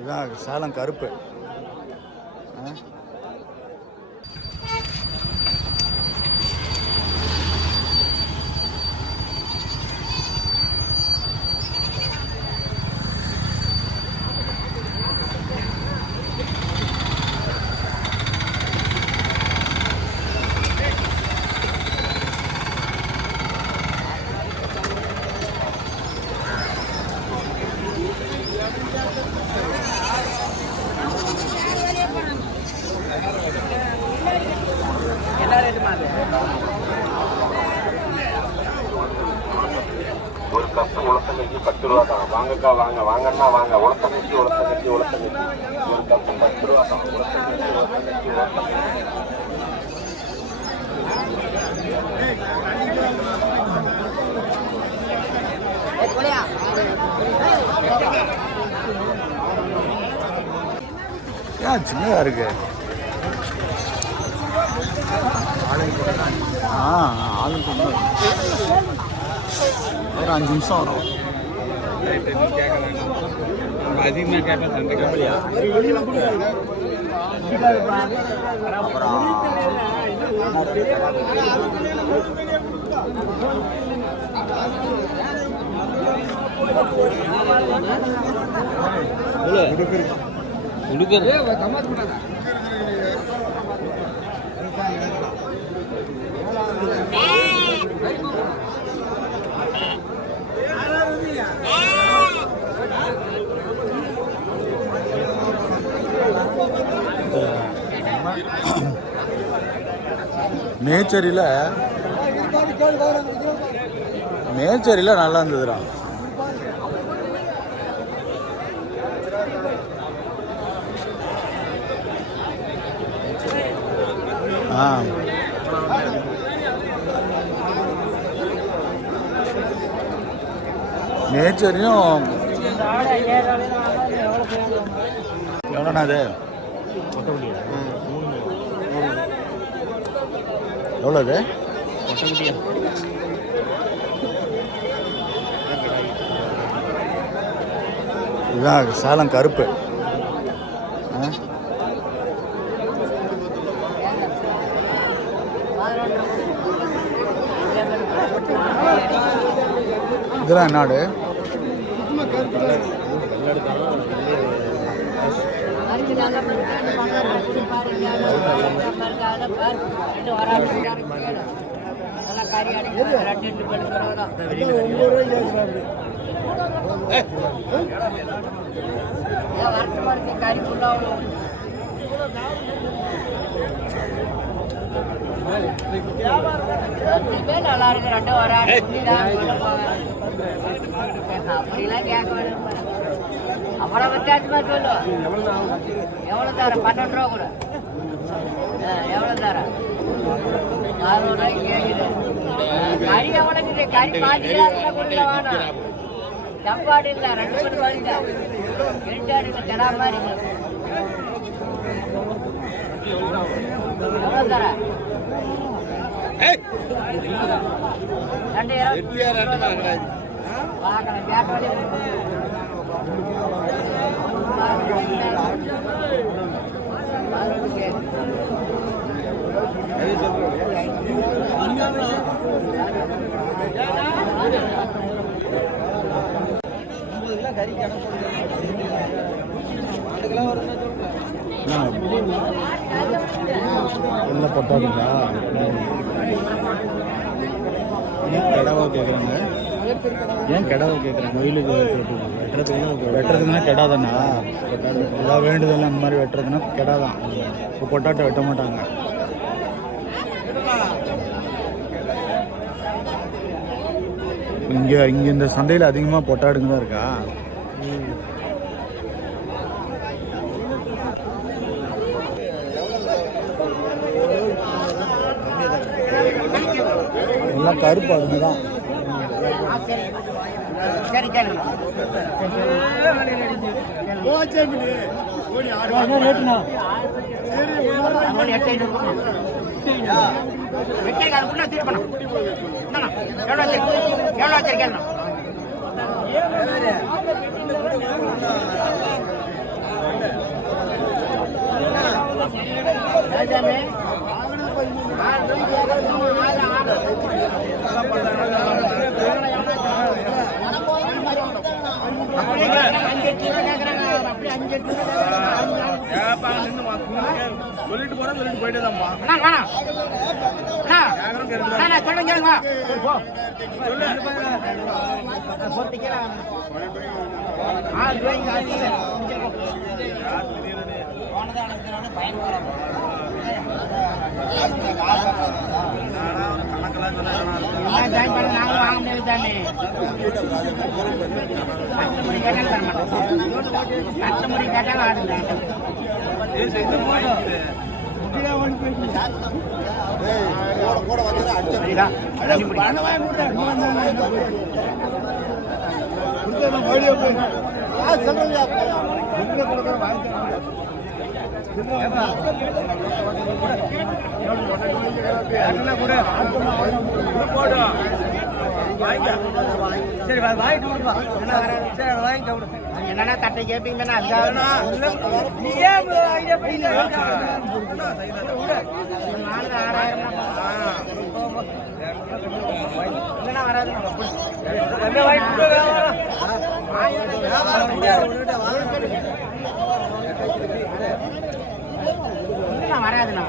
இதான் சேலம் கருப்பு. கப் பத்து ரூபா தான் வாங்கக்கா வாங்க வாங்கன்னா வாங்க. உளுத்தங்கச்சி உளுத்தங்கச்சி உளுத்தங்கச்சி ஒரு கப்பு பத்து ரூபா தான் உளுத்தங்கச்சி உளுத்தங்கச்சி உளுத்தங்கச்சி ஏன் சின்னதாக இருக்கு? ஆ ஆளும் ஒரு அஞ்சு நிமிஷம் வரும். அதிகமாக கேட்பேன் சண்டை கேட்பலையா மேச்சேரியில் மேச்சேரியில் நல்லா இருந்ததுடா. ஆ. மேச்சேரியும் எவ்வளோண்ணா அது? எவ்வளோ அது இதுதான் சேலம் கருப்பு. ஆ? இதெல்லாம் என்னாடு நல்லா இருக்கு ரெண்டும் ஒரு அப்படிலாம் கேட்க வேணும் அவ்வளோ வித்தியாசமா சொல்லு எவ்வளோ தர பன்னெண்டு ரூபா கூட. எவ்வளோ தர அறுபது ரூபாய்க்கு கேட்குது கறி எவ்வளோக்குது கறி மாற்றிக்கலாம் கொடுக்க வேணாம் சாப்பாடு இல்லை ரெண்டு பேரும் பாருங்க ரெண்டு அடுக்கு தரா மாதிரி எவ்வளோ தர ரெண்டு இருபத்தி பார்க்கலாம் கேட்க உள்ள பொட்டாதுங்களா ஏன் கெடாவா கேட்குறாங்க ஏன் கெடாவா கேட்குறாங்க மயிலுக்கு வெட்டுறதுக்கு வெட்டுறதுக்குன்னா கெடாதானா ஏதாவது வேண்டுதல் அந்த மாதிரி வெட்டுறதுன்னா கெடாதான். இப்போ பொட்டாட்டோ வெட்ட மாட்டாங்க. இங்கே இங்கே இந்த சந்தையில் அதிகமாக பொட்டாடுங்க தான் இருக்கா? எல்லாம் கருப்பு அதுதான் தான் சரி கேளுங்க. எட்டு ஐநூறு. எட்டு ஐநூறு கொடுத்தா திருப்பி பண்ணணும். இந்தாண்ணா, எவ்வளோ? எவ்வளோ வச்சிருக்கேன் சொல்லிட்டு போறேன் சொல்லிட்டு போயிட்டே தான்ப்பா சொல்லுங்க ஆறு ரூபாய்க்கு ஜாயின் பண்ண நாங்களும் சரி வாங்கிட்டு விடுப்பா சரி வாங்கிட்டு விடு என்னன்னா தட்டை கேட்பீங்கன்னா ஆறாயிரம் வராது வராதுண்ணா.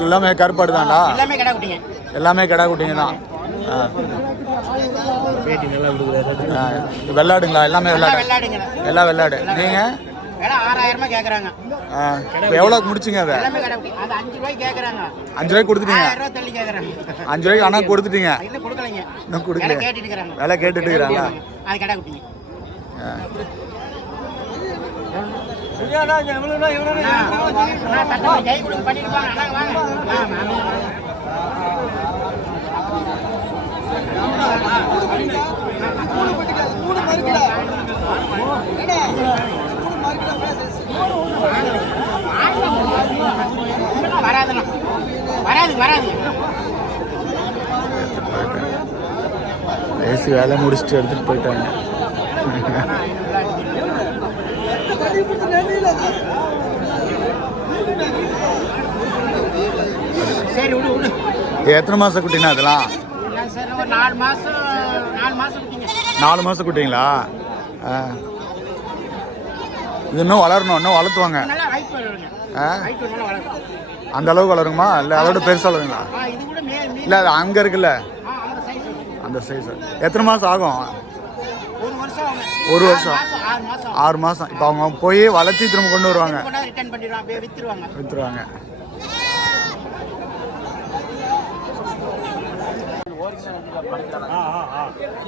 எல்லாமே கருப்பாடு தான்டா. எல்லாமே கடை குட்டிங்க. எல்லாமே கிடா குட்டிங்க தான். வெள்ளாடுங்களா எல்லாமே வெள்ளாடு எல்லாம் வெள்ளாடு நீங்கள் ஆறாயிரமா கேட்குறாங்க இப்போ எவ்வளோக்கு முடிச்சிங்க அதை அஞ்சு கொடுத்துட்டீங்க ரூபாய் தள்ளி கேட்குறாங்க அஞ்சு ரூபாய்க்கு ஆனால் கொடுத்துட்டீங்க இன்னும் கொடுக்கல. விலை கேட்டுட்டு இருக்கிறாங்க அது கடை குட்டிங்க பண்ணிருப்பாங்க அண்ணாங்க வாங்க ஆ, மாமா. இன்னும் வராதுண்ணா வராது வராது ஏசி வேலை முடிச்சுட்டு எடுத்துகிட்டு போயிட்டாங்க. எத்தனை மாதம் குட்டினா அதெல்லாம்? ஒரு நாலு மாதம் நாலு மாதம் நாலு மாதம் குட்டிங்களா? இது இன்னும் வளரணும் இன்னும் வளர்த்துவாங்க. அந்த அளவுக்கு வளருமா? இல்லை அதோட பெருசாக வளருங்களா? இல்லை அது அங்கே இருக்குல்ல? அந்த சைஸ் எத்தனை மாதம் ஆகும்? ஒரு வருஷம். ஆறு மாதம் இப்போ அவங்க போய் வளர்ச்சி திரும்ப கொண்டு வருவாங்க. விற்றுருவாங்க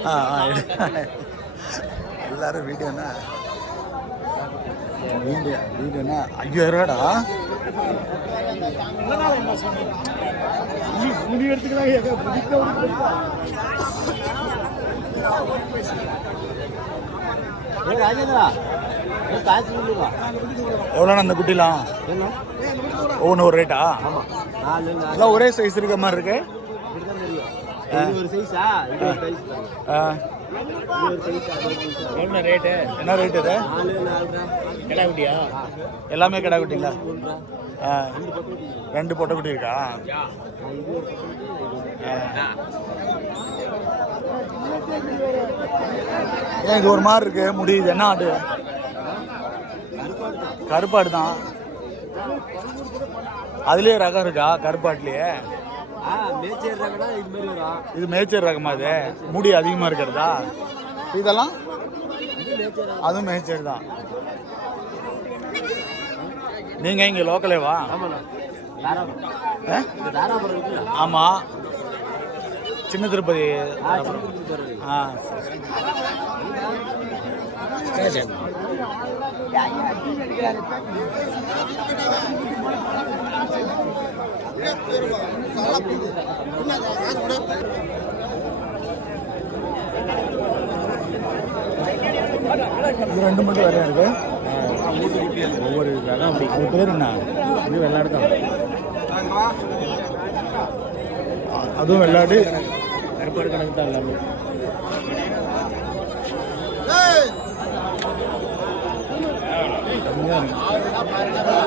ஆ ஆ. எல்லாரும் வீடியோண்ணா வீடியோ வீடியோண்ணா ஐயாயிரம் ரூபாடா எவ்வளோண்ணா அந்த குட்டிலாம்? ஒவ்வொன்று ஒரு ரேட்டா எல்லாம் ஒரே சைஸ் இருக்க மாதிரி இருக்கு. என்ன ரேட்டு? என்ன ரேட்டு இது? கிடா குட்டியா எல்லாமே கிடா குட்டிங்களா ஆ. ரெண்டு பொட்டை குட்டி இருக்கா. ஏன் இது ஒரு மாதிரி இருக்கு. முடியுது. என்ன ஆடு? கருப்பாடு தான். அதுலயே ரகம் இருக்கா? கருப்பாட்டுலயே? இது மேய்ச்சல் ரகமா இது? முடி அதிகமா இருக்கிறதா? இதெல்லாம்? அதுவும் மேய்ச்சல் தான். நீங்க இங்க லோக்கலேவா ஆ? ஆமா. சின்ன திருப்பதி ஆ சரி. இது ரெண்டு மட்டும் வேறையா இருக்கு? ஒவ்வொரு அதான் அது பேர் என்ன இது வெள்ளாடு தான் அதுவும் வெள்ளாடு. கருப்பாடு கணக்கு தான் எல்லாமே. கம்மியாக இருக்கு.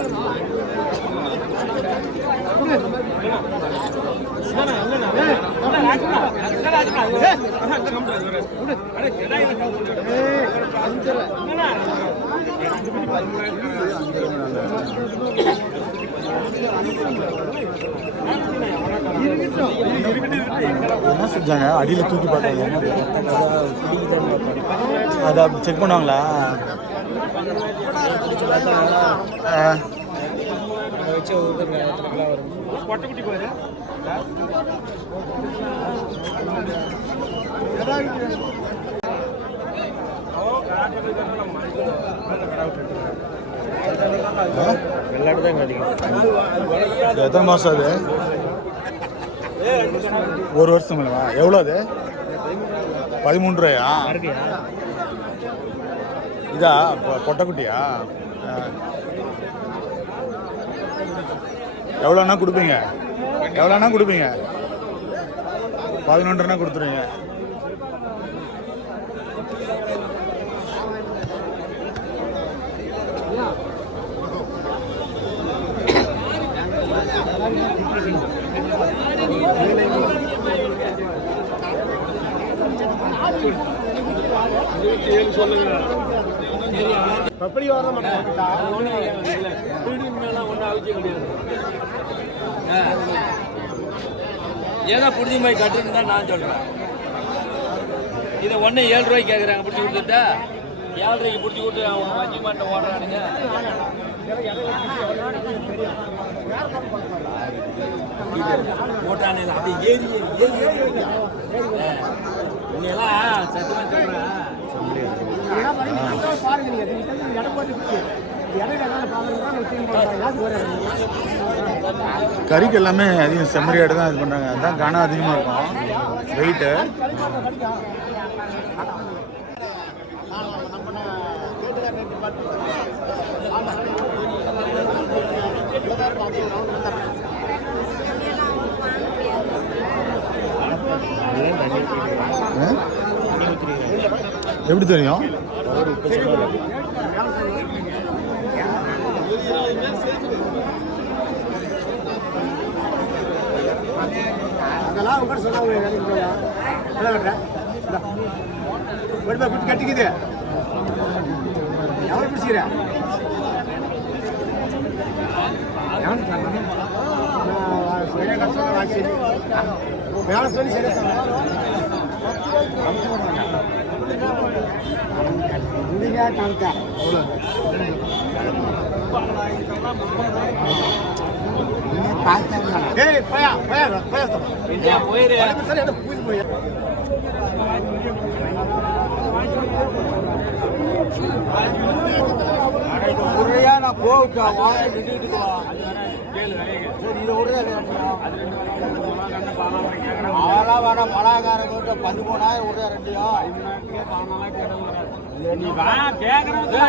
என்ன செஞ்சாங்க? அடியில் தூக்கி பார்த்தாங்க. அதை செக் பண்ணுவாங்களா? ஆ. ஆ? இது எத்தனை மாதம் அது ஒரு வருஷம் இல்லைவா எவ்வளோ அது பதிமூணு ரூபாயா இதா பொ- பொட்டைக்குட்டியா ஆ. எவ்வளோண்ணா கொடுப்பீங்க? எவ்வளோண்ணா கொடுப்பீங்க? பதினொன்றுனா கொடுத்துருவீங்க ஏதோ புடிஞ்ச மாதிரி கட்டுன்னு தான் நான் சொல்கிறேன் இதை ஒன்று ஏழு ரூபாய்க்கு கேட்குறாங்க பிடிச்சி கொடுத்துட்டா? ஏழு ரூபாய்க்கு பிடிச்சி கொடுத்து அவங்க வஞ்சி மாட்டை ஓடுறானுங்க. ஓட்டானே அது ஏறி ஏறி இன்னெல்லாம் சத்தியமாக சொல்கிறேன் கறிக்கு எல்லாமே அதிகம் செம்மறியாடு தான் இது பண்ணுறாங்க அதுதான் கனம் அதிகமாக இருக்கும். வெயிட்டு எப்படி தெரியும்? அதெல்லாம் அவங்க கூட சொன்னாங்க வேலைக்கு போகலாம் நல்லா கட்டுறேன் குட்டி கட்டிக்குது எவ்வளோ பிடிச்சிக்கிற வேலை சொல்லி சரியா சொன்னேன் அவ்வளோ ஏய் போயா போயா போயா இந்தியா போயிரு சரி என்ன பூஜை போய் நான் போகட்டா வாங்க சரி இதை வேணாம் பலாகாரம் பதிமூணாயிரம் உருளையா ரெண்டையும் நீ வா கேட்கறது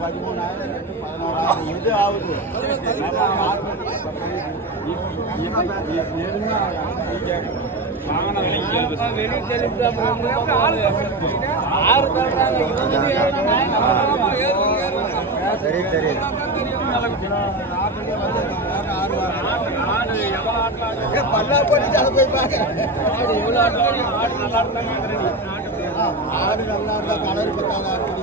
பதிமூணாயிரம் ரெண்டு பதினோராயிரம் இது ஆகுது. சரி சரி. பல்லா போட்டு போய் பாக்க ஆடு நல்லா இருந்தா கலர் பத்தாத ஆட்டு.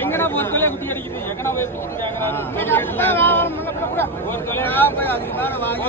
எங்கடா ஒரு தொலை குட்டி அடிக்குது? எங்கடா போய் குட்டி ஒரு தொலை போய் அதுக்கு மேல வாங்கி.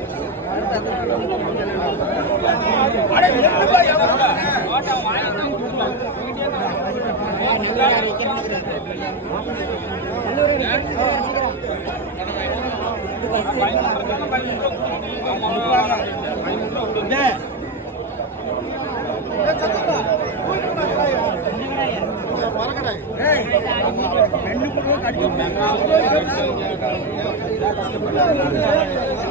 கேட்கறா எங்கேயுமே கேட்கறா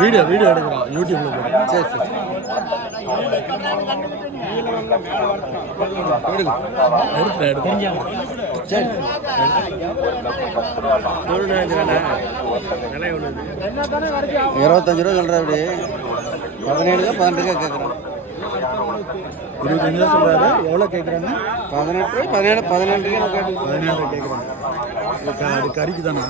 Video video எடுக்கிறான் யூடியூப்ல போடு. சரி சரி. எடுத்துட்டேன் எடுத்தேன் சரி இருபத்தஞ்சு ரூபா சொல்ற அப்படி. பதினேழு பன்னெண்டுக்கா கேட்குறேன் இருபத்தஞ்சு தான் சொல்றாரு. எவ்வளோ கேட்குறாங்க பதினெட்டு பதினேழு பதினெட்டுக்கு நான் கேட்டு பதினேழு கேட்குறாங்க அது கறிக்கு தானா